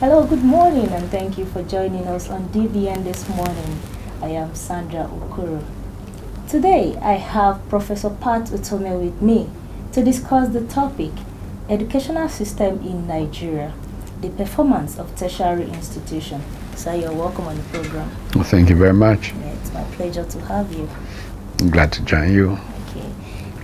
Hello, good morning, and thank you for joining us on DBN this morning. I am Sandra Okoro. Today, I have Professor Pat Utome with me to discuss the topic, Educational System in Nigeria, the Performance of Tertiary Institutions. Sir, you're welcome on the program. Well, thank you very much. Yeah, it's my pleasure to have you. I'm glad to join you. Okay.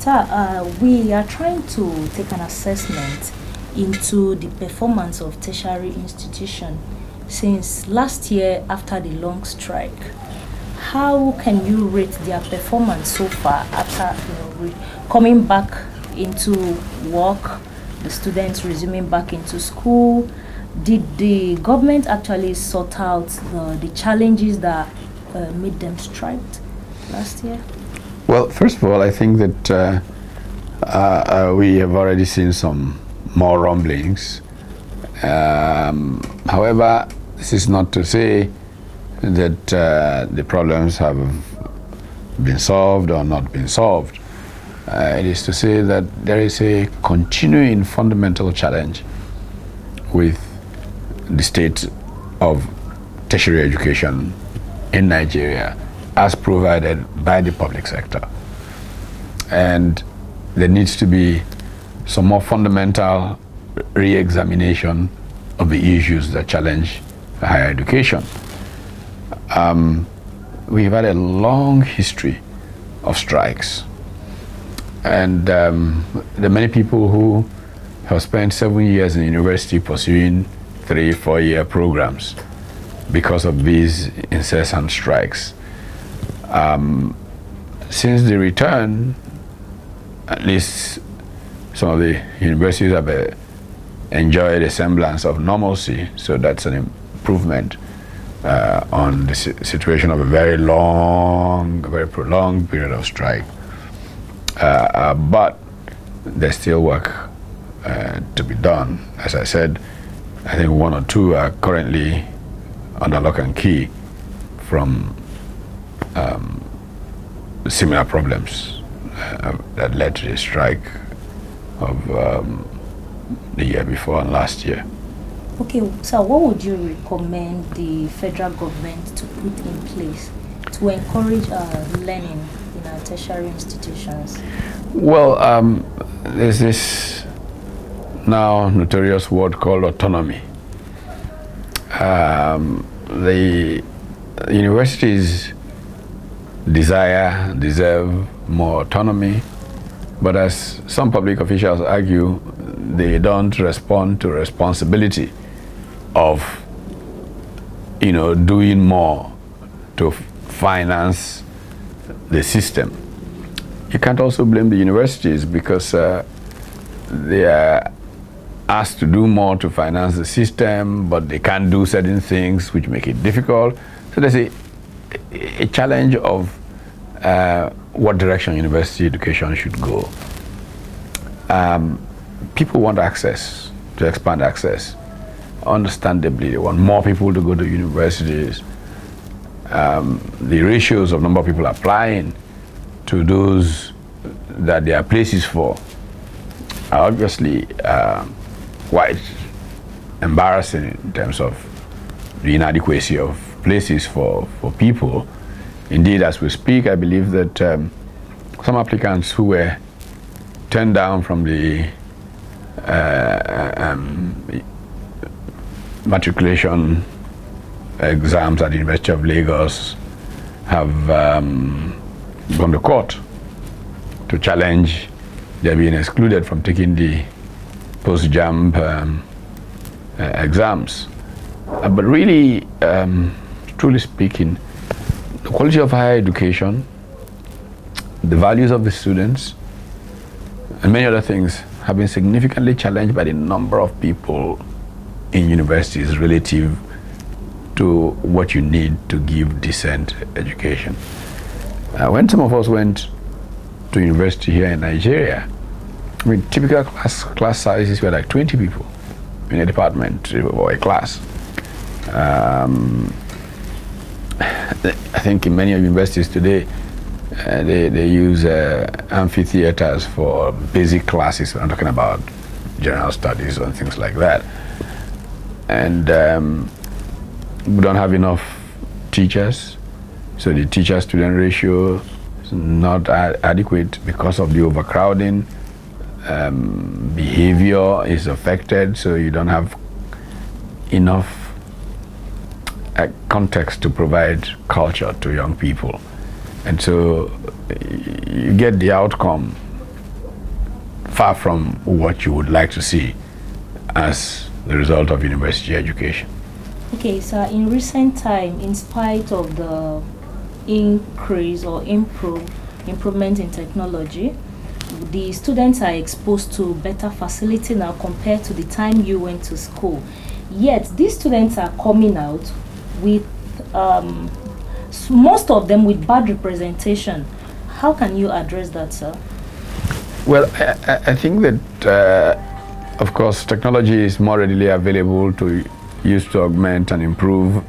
Sir, we are trying to take an assessment into the performance of tertiary institution since last year after the long strike. How can you rate their performance so far after coming back into work, the students resuming back into school? Did the government actually sort out the challenges that made them strike last year? Well, first of all, I think that we have already seen some more rumblings. However, this is not to say that the problems have been solved or not been solved. It is to say that there is a continuing fundamental challenge with the state of tertiary education in Nigeria as provided by the public sector. And there needs to be some more fundamental re-examination of the issues that challenge higher education. We've had a long history of strikes, and there are many people who have spent 7 years in university pursuing 3-4-year programs because of these incessant strikes. Since the return, at least some of the universities have enjoyed a semblance of normalcy, so that's an improvement on the situation of a very prolonged period of strike. But there's still work to be done. As I said, I think 1 or 2 are currently under lock and key from similar problems that led to the strike of the year before and last year. Okay, so what would you recommend the federal government to put in place to encourage learning in our tertiary institutions? Well, there's this now notorious word called autonomy. The universities deserve more autonomy, but as some public officials argue, they don't respond to responsibility of, doing more to finance the system. You can't also blame the universities because they are asked to do more to finance the system, but they can't do certain things which make it difficult. So there's a challenge of what direction university education should go. People want access, to expand access. Understandably, they want more people to go to universities. The ratios of number of people applying to those that there are places for are obviously quite embarrassing in terms of the inadequacy of places for people. Indeed, as we speak, I believe that some applicants who were turned down from the matriculation exams at the University of Lagos have gone to court to challenge their being excluded from taking the post-JAMB exams. But really, truly speaking, the quality of higher education, the values of the students, and many other things have been significantly challenged by the number of people in universities relative to what you need to give decent education. When some of us went to university here in Nigeria, I mean, typical class sizes were like 20 people in a department or a class. I think in many universities today, they use amphitheaters for basic classes. I'm talking about general studies and things like that. and we don't have enough teachers, so the teacher-student ratio is not adequate because of the overcrowding. Behavior is affected, so you don't have enough context to provide culture to young people, and so you get the outcome far from what you would like to see as the result of university education. Okay, so in recent time, in spite of the increase or improvement in technology, the students are exposed to better facility now compared to the time you went to school. Yet these students are coming out with most of them with bad representation. How can you address that, sir? Well, I think that of course technology is more readily available to use to augment and improve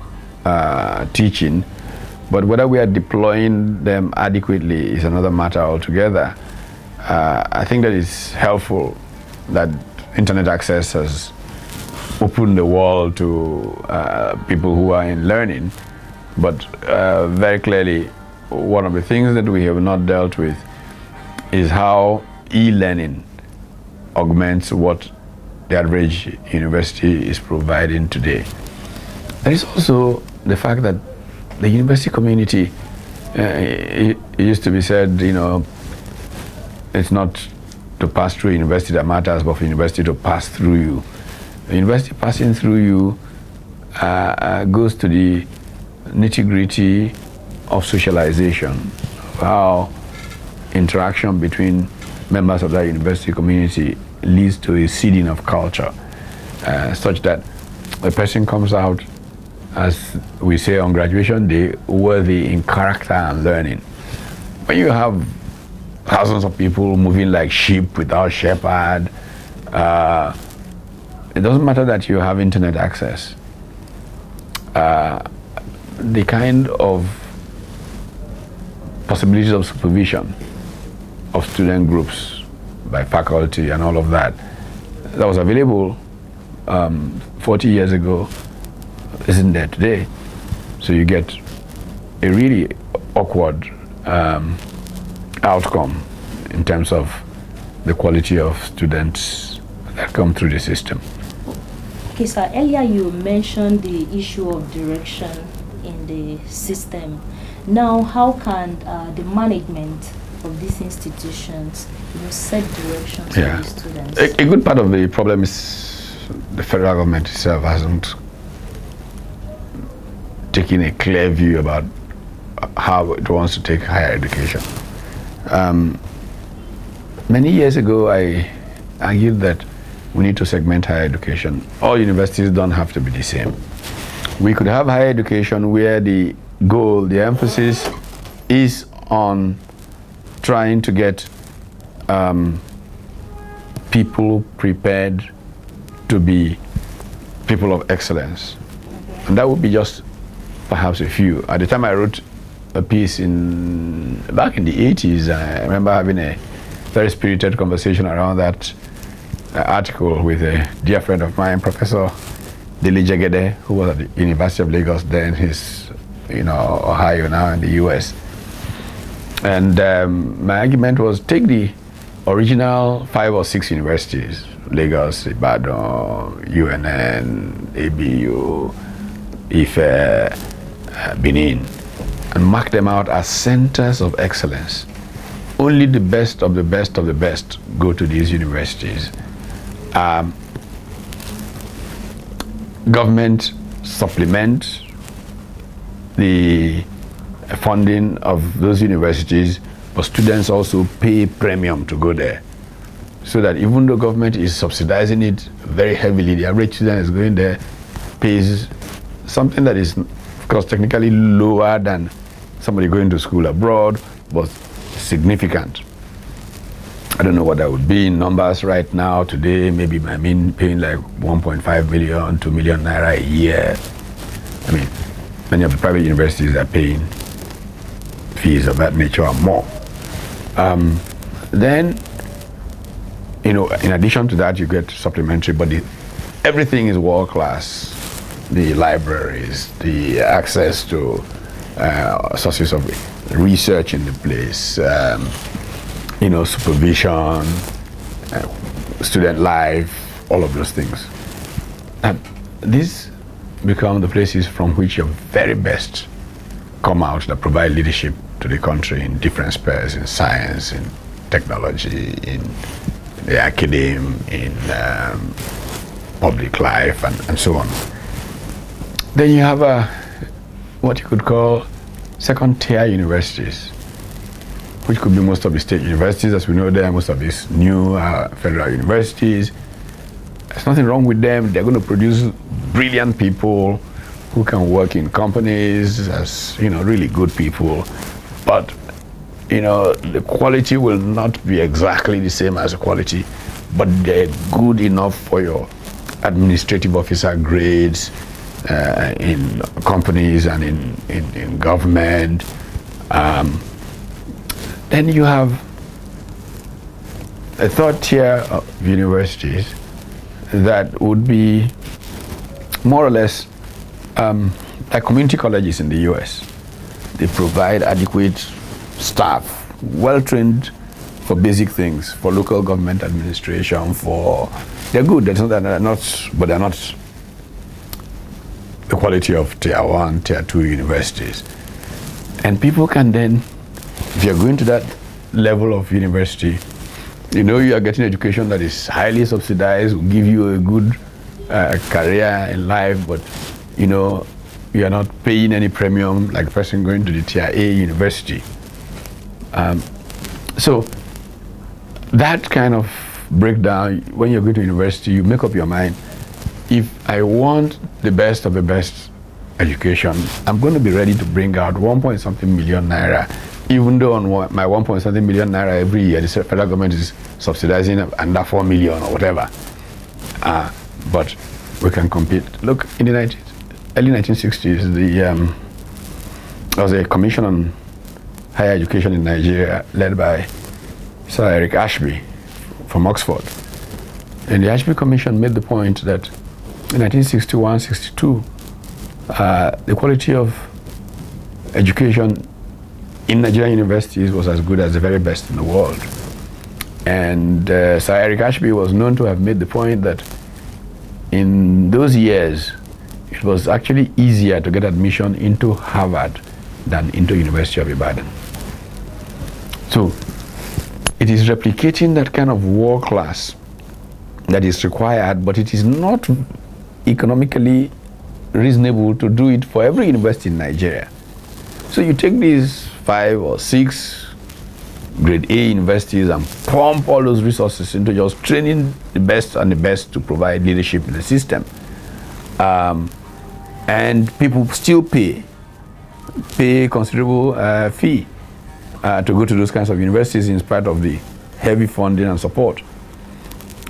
teaching, but whether we are deploying them adequately is another matter altogether. I think that it's helpful that internet access has opened the world to people who are in learning, but very clearly one of the things that we have not dealt with is how e-learning augments what the average university is providing today. There is also the fact that the university community, it used to be said, you know, it's not to pass through university that matters, but for university to pass through you. The university passing through you goes to the nitty-gritty of socialization, of how interaction between members of that university community leads to a seeding of culture, such that a person comes out, as we say on graduation day, worthy in character and learning. When you have thousands of people moving like sheep without shepherd, it doesn't matter that you have internet access. The kind of possibilities of supervision of student groups by faculty and all of that was available 40 years ago isn't there today. So you get a really awkward outcome in terms of the quality of students that come through the system. Okay, sir, earlier you mentioned the issue of direction in the system. Now, how can the management of these institutions, you know, set directions for the students? A good part of the problem is the federal government itself hasn't taken a clear view about how it wants to take higher education. Many years ago, I argued that we need to segment higher education. All universities don't have to be the same. We could have higher education where the goal, the emphasis is on trying to get people prepared to be people of excellence. And that would be just perhaps a few. At the time I wrote a piece back in the 80s, I remember having a very spirited conversation around that article with a dear friend of mine, Professor Dele Jegede, who was at the University of Lagos then. He's, you know, Ohio now in the US. And my argument was, take the original 5 or 6 universities, Lagos, Ibadan, UNN, ABU, Ife, Benin, and mark them out as centers of excellence. Only the best of the best of the best go to these universities. Government supplement the funding of those universities, but students also pay premium to go there. So that even though government is subsidizing it very heavily, the average student is going there, pays something that is, of course, technically lower than somebody going to school abroad, but significant. I don't know what that would be in numbers right now. Today, maybe paying like 1.5 million, 2 million naira a year. I mean, many of the private universities are paying fees of that nature or more. Then, you know, in addition to that, you get supplementary, but everything is world class. the libraries, the access to sources of research in the place, supervision, student life, all of those things. And these become the places from which your very best come out that provide leadership to the country in different spheres, in science, in technology, in the academe, in public life, and so on. Then you have what you could call second-tier universities, which could be most of the state universities as we know them, most of these new federal universities. There's nothing wrong with them. They're going to produce brilliant people who can work in companies as, really good people. But, the quality will not be exactly the same as the quality, but they're good enough for your administrative officer grades in companies and in government. Then you have a third tier of universities that would be more or less like community colleges in the US. They provide adequate staff, well-trained for basic things, for local government administration, they're good, but they're not the quality of tier 1, tier 2 universities. And people can then, if you're going to that level of university, you are getting education that is highly subsidized, will give you a good career in life, but you are not paying any premium like a person going to the tier A university. So that kind of breakdown, when you go to university, you make up your mind, if I want the best of the best education, I'm going to be ready to bring out 1-point-something million naira, even though on my 1-point-something million naira every year, the federal government is subsidizing under 4 million or whatever. But we can compete. Look, in the early 1960s, there was a commission on higher education in Nigeria led by Sir Eric Ashby from Oxford. And the Ashby Commission made the point that in 1961-62, the quality of education in Nigerian universities was as good as the very best in the world. And Sir Eric Ashby was known to have made the point that in those years, it was actually easier to get admission into Harvard than into University of Ibadan. So it is replicating that kind of world class that is required, but it is not economically reasonable to do it for every university in Nigeria. So you take these 5 or 6 grade A universities and pump all those resources into just training the best and the best to provide leadership in the system. And people still pay considerable fee to go to those kinds of universities in spite of the heavy funding and support.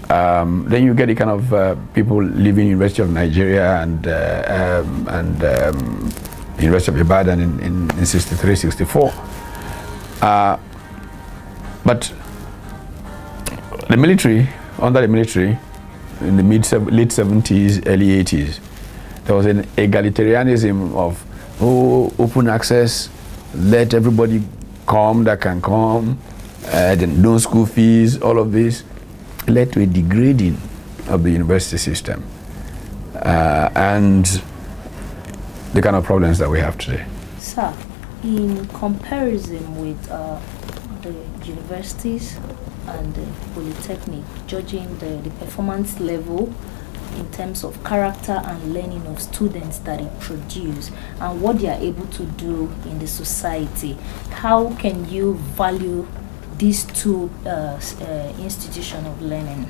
Then you get the kind of people leaving University of Nigeria and University of Ibadan in 63, 64. But the military, under the military, in the late 70s, early 80s, there was an egalitarianism of open access, let everybody come that can come, then no school fees, all of this led to a degrading of the university system and the kind of problems that we have today. Sir, in comparison with the universities and the polytechnic, judging the performance level in terms of character and learning of students that it produce and what they are able to do in the society, how can you value these two institutions of learning?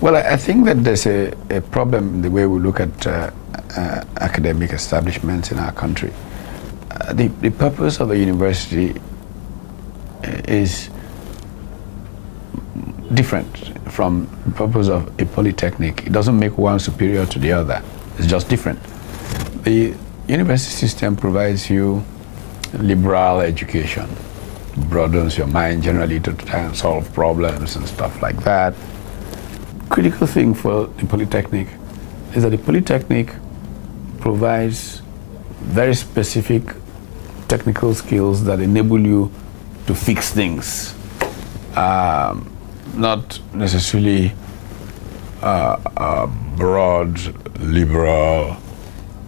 Well, I think that there's a problem in the way we look at academic establishments in our country. The purpose of a university is different from the purpose of a polytechnic. It doesn't make one superior to the other. It's just different. The university system provides you liberal education, broadens your mind generally to try and solve problems and stuff like that. Critical thing for the polytechnic is that the polytechnic provides very specific technical skills that enable you to fix things, not necessarily a broad liberal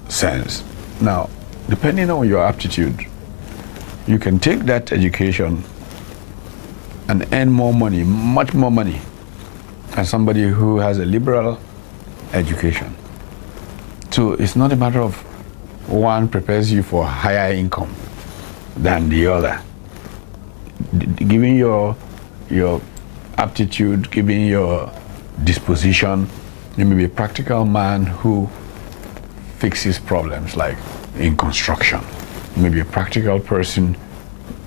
sense. Now, depending on your aptitude, you can take that education and earn more money, much more money, than somebody who has a liberal education. So it's not a matter of one prepares you for higher income than the other. Given your aptitude, given your disposition, you may be a practical man who fixes problems, like in construction. You may be a practical person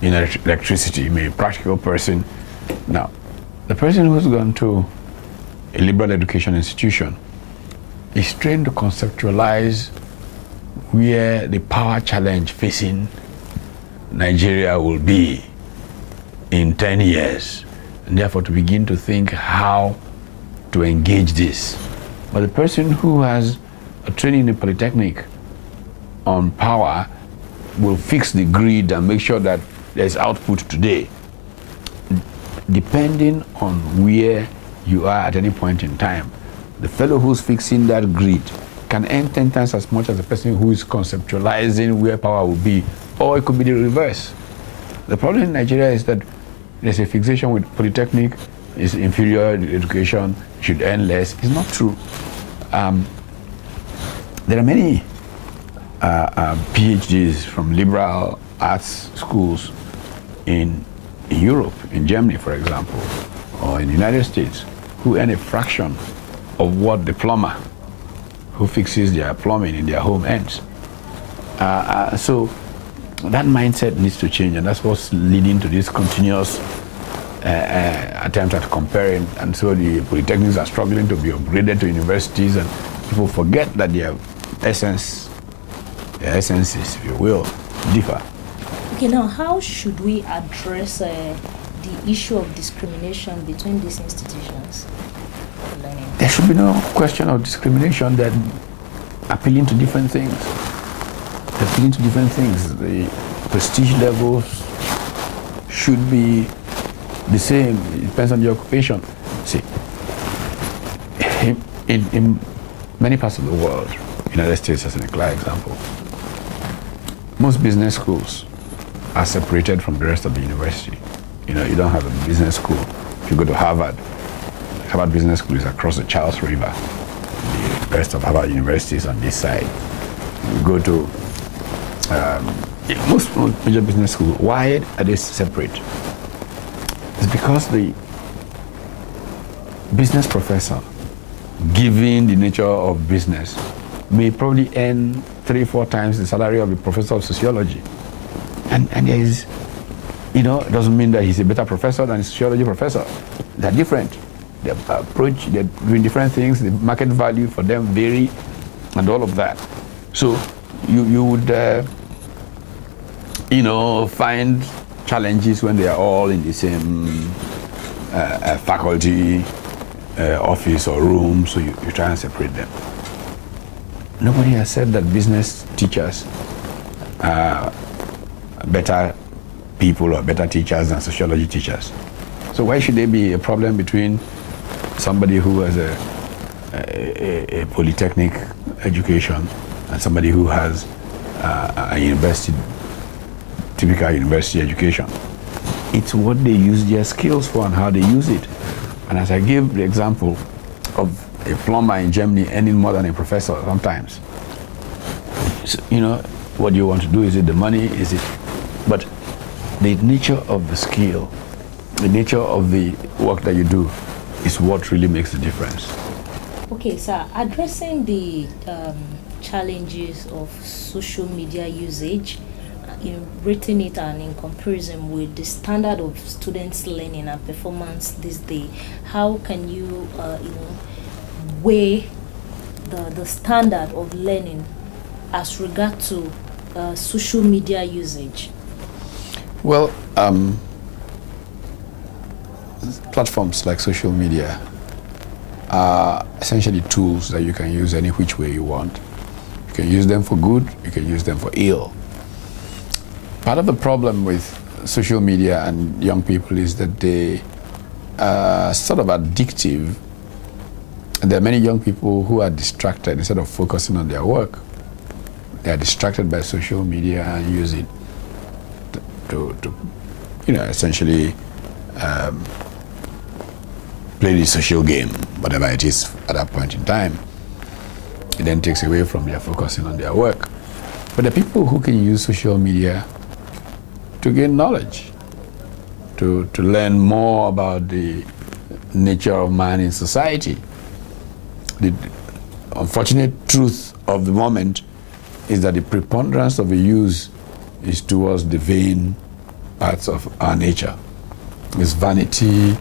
in electricity. You may be a practical person. Now, the person who's gone to a liberal education institution is trained to conceptualize where the power challenge facing Nigeria will be in 10 years, and therefore to begin to think how to engage this. But the person who has a training in polytechnic on power will fix the grid and make sure that there's output today. Depending on where you are at any point in time, the fellow who's fixing that grid can earn 10 times as much as the person who is conceptualizing where power will be, or it could be the reverse. The problem in Nigeria is that there's a fixation with polytechnic is inferior education, should earn less. It's not true. There are many PhDs from liberal arts schools in Europe, in Germany, for example, or in the United States, who earn a fraction of what the plumber who fixes their plumbing in their home earns. So that mindset needs to change, and that's what's leading to this continuous attempt at comparing. And so the polytechnics are struggling to be upgraded to universities, and people forget that their essences, if you will, differ. Okay, now how should we address the issue of discrimination between these institutions? There should be no question of discrimination. That appealing to different things. Appealing to different things. The prestige levels should be the same. It depends on the occupation. See, in many parts of the world, United States as an clear example, most business schools are separated from the rest of the university. You know, you don't have a business school. If you go to Harvard Business School is across the Charles River. The rest of Harvard University is on this side. You go to most major business schools. Why are they separate? It's because the business professor, given the nature of business, may probably earn 3-4 times the salary of a professor of sociology. And there is, you know, it doesn't mean that he's a better professor than a sociology professor. They're different. Their approach, they're doing different things. The market value for them vary, and all of that. So you would, you know, find challenges when they are all in the same faculty office or room. So you try and separate them. Nobody has said that business teachers are better people or better teachers than sociology teachers. So why should there be a problem between somebody who has a polytechnic education and somebody who has a university, typical university education? It's what they use their skills for and how they use it. And as I gave the example of a plumber in Germany earning more than a professor sometimes, so, you know, what you want to do, is it the money, is it? But the nature of the skill, the nature of the work that you do is what really makes the difference. Okay, sir, addressing the challenges of social media usage, in rating it and in comparison with the standard of students' learning and performance this day, how can you, weigh the standard of learning as regard to social media usage? Well, platforms like social media are essentially tools that you can use any which way you want. You can use them for good, you can use them for ill. Part of the problem with social media and young people is that they are sort of addictive. And there are many young people who are distracted instead of focusing on their work. They are distracted by social media and use it to essentially play the social game, whatever it is at that point in time. It then takes away from their focusing on their work. But the people who can use social media to gain knowledge, to learn more about the nature of man in society. The unfortunate truth of the moment is that the preponderance of the use is towards the vain parts of our nature. It's vanity,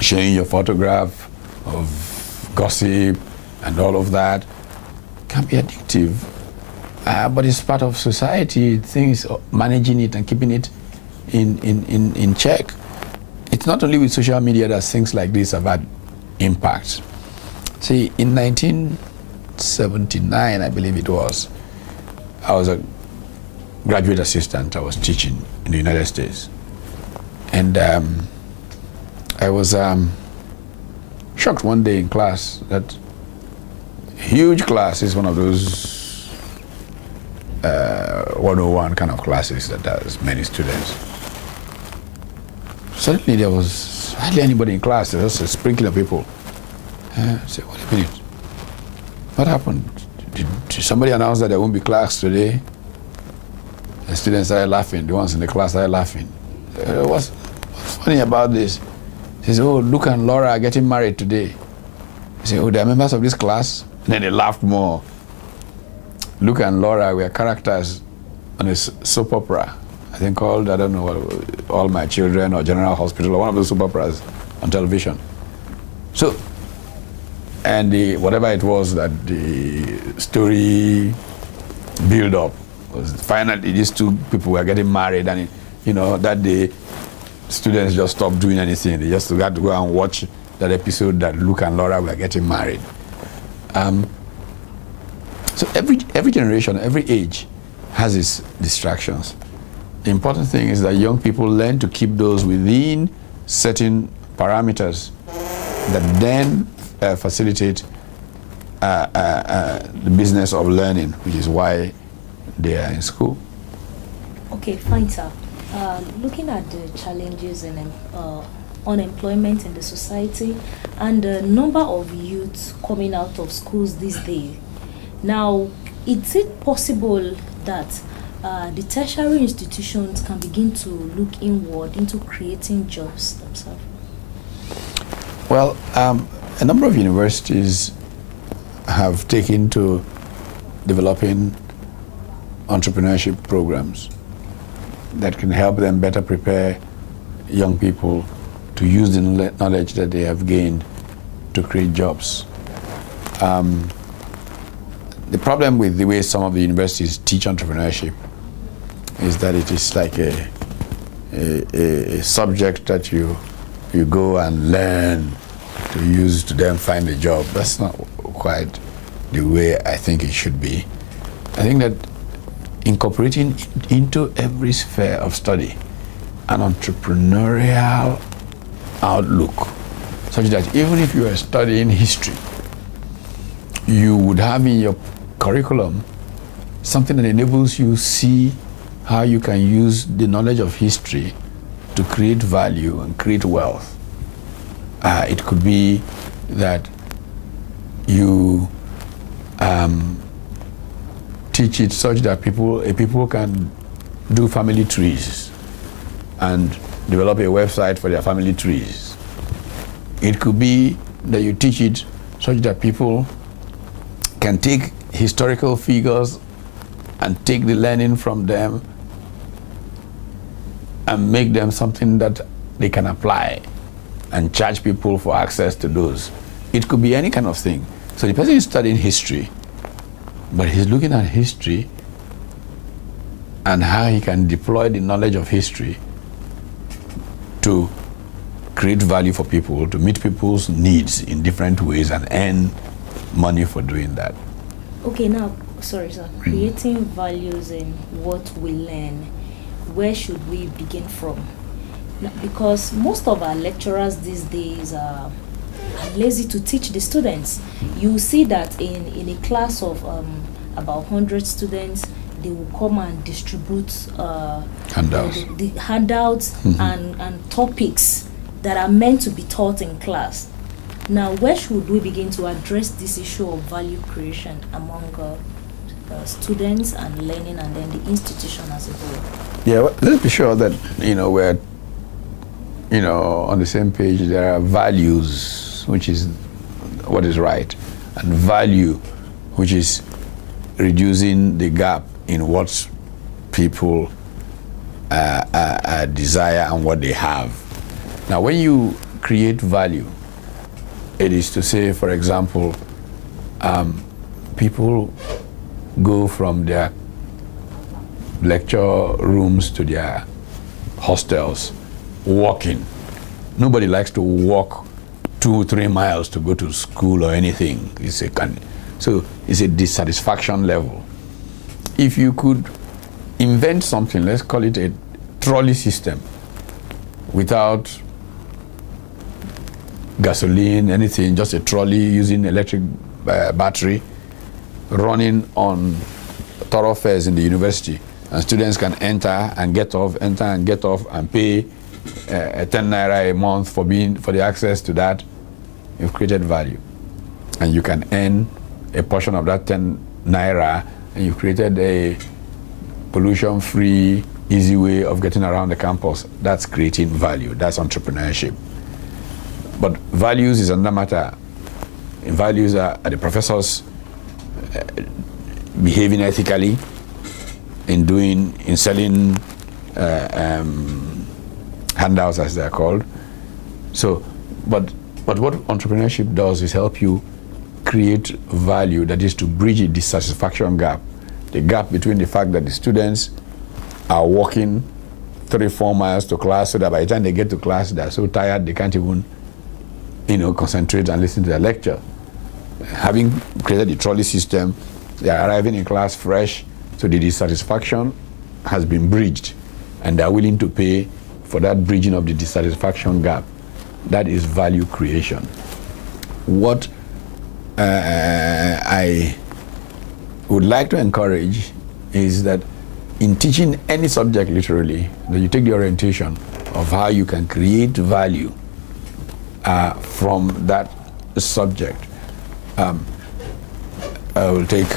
sharing your photograph of gossip and all of that can be addictive. But it's part of society, things, managing it and keeping it in check. It's not only with social media that things like this have had impact. See, in 1979, I believe it was, I was a graduate assistant. I was teaching in the United States. And I was shocked one day in class that huge class is one of those 101 kind of classes that has many students. Suddenly there was hardly anybody in class. There was a sprinkling of people. I said, wait a minute. What happened? Did somebody announce that there won't be class today? The students started laughing. The ones in the class started laughing. What's funny about this? He says, oh, Luke and Laura are getting married today. I said, oh, they're members of this class? And then they laughed more. Luke and Laura were characters on a soap opera, I think called, I don't know what, All My Children or General Hospital, or one of those soap operas on television. So, and whatever it was that the story build up was finally these two people were getting married, and that day students just stopped doing anything. They just had to go and watch that episode that Luke and Laura were getting married. So every generation, every age has its distractions. The important thing is that young people learn to keep those within certain parameters that then facilitate the business of learning, which is why they are in school. Okay, fine, sir. Looking at the challenges in unemployment in the society and the number of youths coming out of schools these days, now, is it possible that the tertiary institutions can begin to look inward into creating jobs themselves? Well, a number of universities have taken to developing entrepreneurship programs that can help them better prepare young people to use the knowledge that they have gained to create jobs. The problem with the way some of the universities teach entrepreneurship is that it is like a subject that you go and learn to use to then find a job. That's not quite the way I think it should be. I think that incorporating into every sphere of study an entrepreneurial outlook, such that even if you are studying history, you would have in your curriculum something that enables you to see how you can use the knowledge of history to create value and create wealth. It could be that you teach it such that people can do family trees and develop a website for their family trees. It could be that you teach it such that people can take historical figures and take the learning from them and make them something that they can apply and charge people for access to those. It could be any kind of thing. So the person is studying history, but he's looking at history and how he can deploy the knowledge of history to create value for people, to meet people's needs in different ways and earn money for doing that. Okay, now, sorry, sir, creating values in what we learn, where should we begin from? Because most of our lecturers these days are lazy to teach the students. You see that in a class of about 100 students, they will come and distribute handouts, the handouts and topics that are meant to be taught in class. Now, where should we begin to address this issue of value creation among students and learning, and then the institution as a whole? Yeah, well, let's be sure that we're on the same page. There are values, which is what is right, and value, which is reducing the gap in what people desire and what they have. Now, when you create value, it is to say, for example, people go from their lecture rooms to their hostels walking. Nobody likes to walk 2-3 miles to go to school or anything. So it's a dissatisfaction level. If you could invent something, let's call it a trolley system, without gasoline, anything, just a trolley using electric battery, running on thoroughfares in the university, and students can enter and get off, and pay 10 naira a month for the access to that. You've created value, and you can earn a portion of that 10 naira, and you've created a pollution-free, easy way of getting around the campus. That's creating value. That's entrepreneurship. But values is another matter. Values are the professors behaving ethically in selling handouts, as they're called. So, but what entrepreneurship does is help you create value, that is to bridge the dissatisfaction gap, the gap between the fact that the students are walking 3-4 miles to class, so that by the time they get to class, they're so tired they can't even concentrate and listen to the lecture. Having created the trolley system, they are arriving in class fresh, so the dissatisfaction has been bridged, and they are willing to pay for that bridging of the dissatisfaction gap. That is value creation. What I would like to encourage is that in teaching any subject, literally, that you take the orientation of how you can create value from that subject. I will take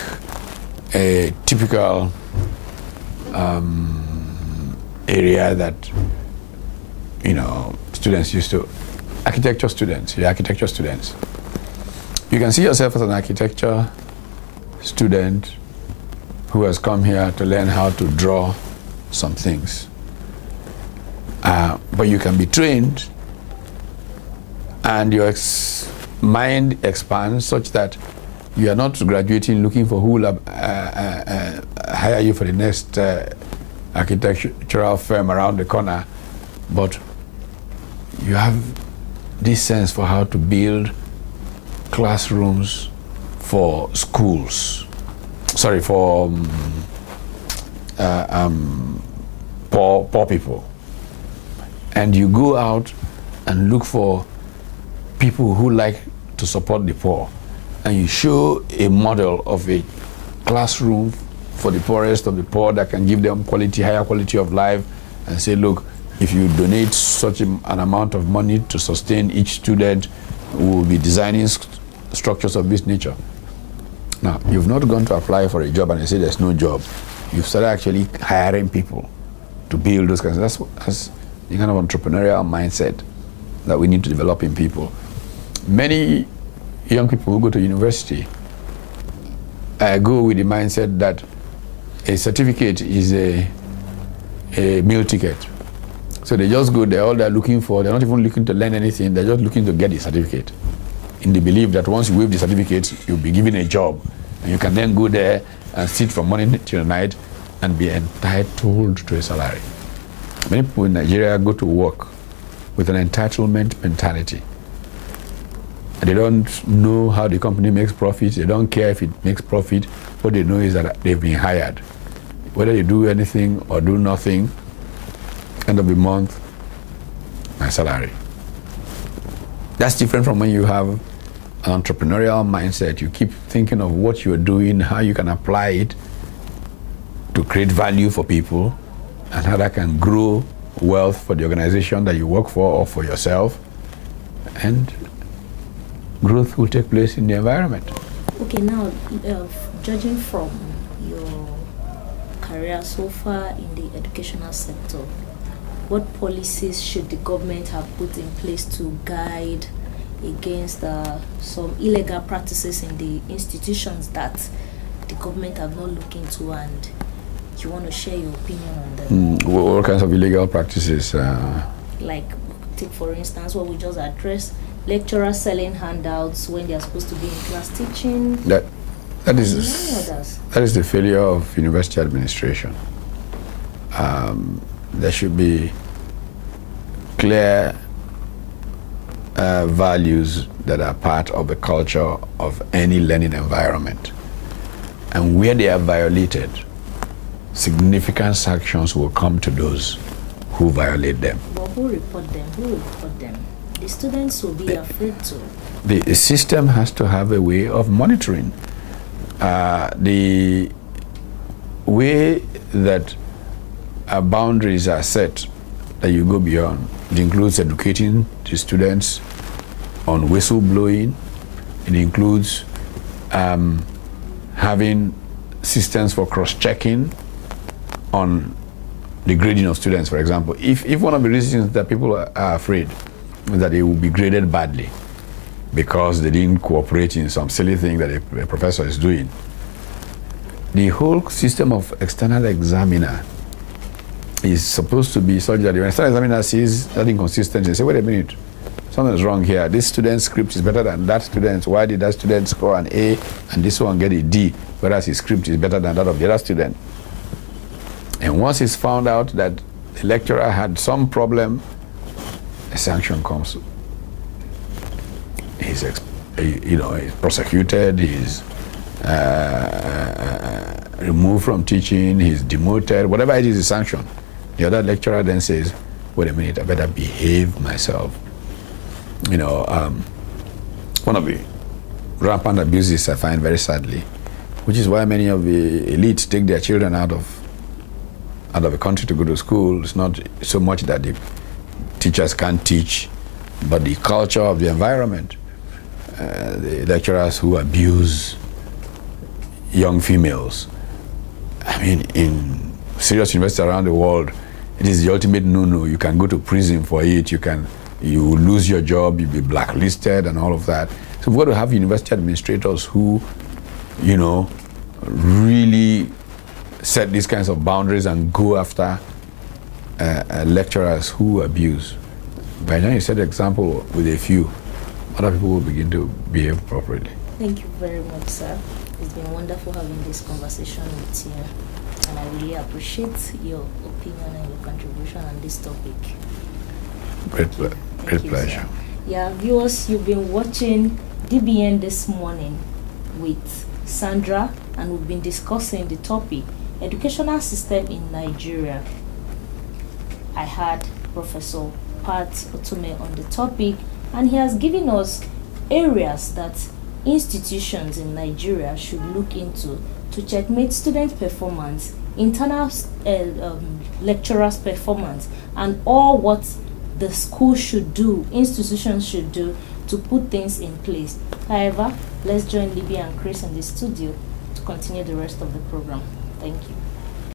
a typical area that students used to, architecture students. You can see yourself as an architecture student who has come here to learn how to draw some things. But you can be trained, and your mind expands such that you are not graduating looking for who will hire you for the next architectural firm around the corner, but you have this sense for how to build classrooms for schools. Sorry, for poor people. And you go out and look for people who like to support the poor, and you show a model of a classroom for the poorest of the poor that can give them higher quality of life, and say, look, if you donate such an amount of money to sustain each student, we will be designing structures of this nature. Now, you've not gone to apply for a job and you say there's no job. You've started actually hiring people to build those kinds of, that's the kind of entrepreneurial mindset that we need to develop in people. Many young people who go to university go with the mindset that a certificate is a meal ticket. So they just go there, all they're looking for, they're not even looking to learn anything, they're just looking to get the certificate, in the belief that once you wave the certificate, you'll be given a job, and you can then go there and sit from morning till night and be entitled to a salary. Many people in Nigeria go to work with an entitlement mentality. They don't know how the company makes profit. They don't care if it makes profit. What they know is that they've been hired. Whether they do anything or do nothing, end of the month, my salary. That's different from when you have an entrepreneurial mindset. You keep thinking of what you're doing, how you can apply it to create value for people, and how that can grow wealth for the organization that you work for or for yourself, and growth will take place in the environment. Okay, now judging from your career so far in the educational sector, what policies should the government have put in place to guide against some illegal practices in the institutions that the government have not looked into, and you want to share your opinion on them? What kinds of illegal practices? Like, take for instance what we just addressed, lecturers selling handouts when they are supposed to be in class teaching. That is the failure of university administration. There should be clear values that are part of the culture of any learning environment. And where they are violated, significant sanctions will come to those who violate them. But who report them? Who will report them? The students will be afraid to. The system has to have a way of monitoring. The way that boundaries are set, that you go beyond, it includes educating the students on whistleblowing. It includes having systems for cross-checking on the grading of students, for example. If one of the reasons that people are afraid is that they will be graded badly because they didn't cooperate in some silly thing that a professor is doing, the whole system of external examiner is supposed to be such that the external examiner sees that inconsistency and say, wait a minute, something's wrong here. This student's script is better than that student's. Why did that student score an A and this one get a D, whereas his script is better than that of the other student? And once it's found out that the lecturer had some problem, a sanction comes. He's prosecuted, he's removed from teaching, he's demoted, whatever it is, a sanction. The other lecturer then says, wait a minute, I better behave myself. One of the rampant abuses I find very sadly, which is why many of the elites take their children out of the country to go to school. It's not so much that the teachers can't teach, but the culture of the environment. The lecturers who abuse young females. I mean, in serious universities around the world, it is the ultimate no-no. You can go to prison for it. You lose your job. You'll be blacklisted and all of that. So we've got to have university administrators who, really set these kinds of boundaries and go after lecturers who abuse. By now you set the example with a few, other people will begin to behave properly. Thank you very much, sir. It's been wonderful having this conversation with you, and I really appreciate your opinion and your contribution on this topic. Great pleasure. Sir. Yeah, viewers, you've been watching DBN This Morning with Sandra, and we've been discussing the topic, educational system in Nigeria. I had Professor Pat Otume on the topic, and he has given us areas that institutions in Nigeria should look into to checkmate student performance, internal lecturers' performance, and all what the school should do, institutions should do to put things in place. However, let's join Libby and Chris in the studio to continue the rest of the program. Thank you.